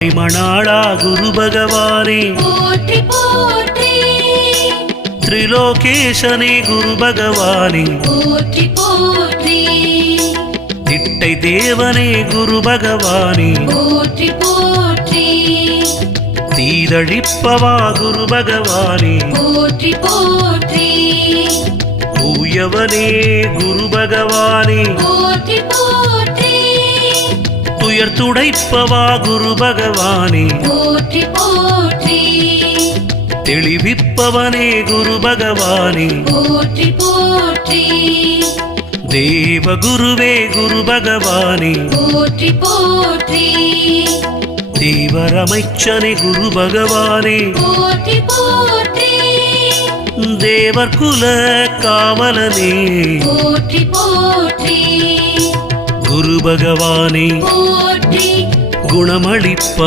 மணாளா குரு பகவானே போற்றி போற்றி, திரிலோகேசனே குரு பகவானே போற்றி போற்றி, திட்டை தேவனே குரு பகவானே போற்றி போற்றி, தீதழிப்பவா குரு பகவானே போற்றி போற்றி, தூயவனே குரு பகவானே போற்றி போற்றி, துயர் துடைப்பவா குரு பகவானே போற்றி போற்றி, தெளிவிப்பவனே குரு பகவானே போற்றி போற்றி, தேவகுருவே குரு பகவானே போற்றி போற்றி, தேவரமைச்சனே குரு பகவானே போற்றி போற்றி, தேவர்குல காவலனே போற்றி போற்றி, குரு பகவானே போற்றி குணமளிப்பவ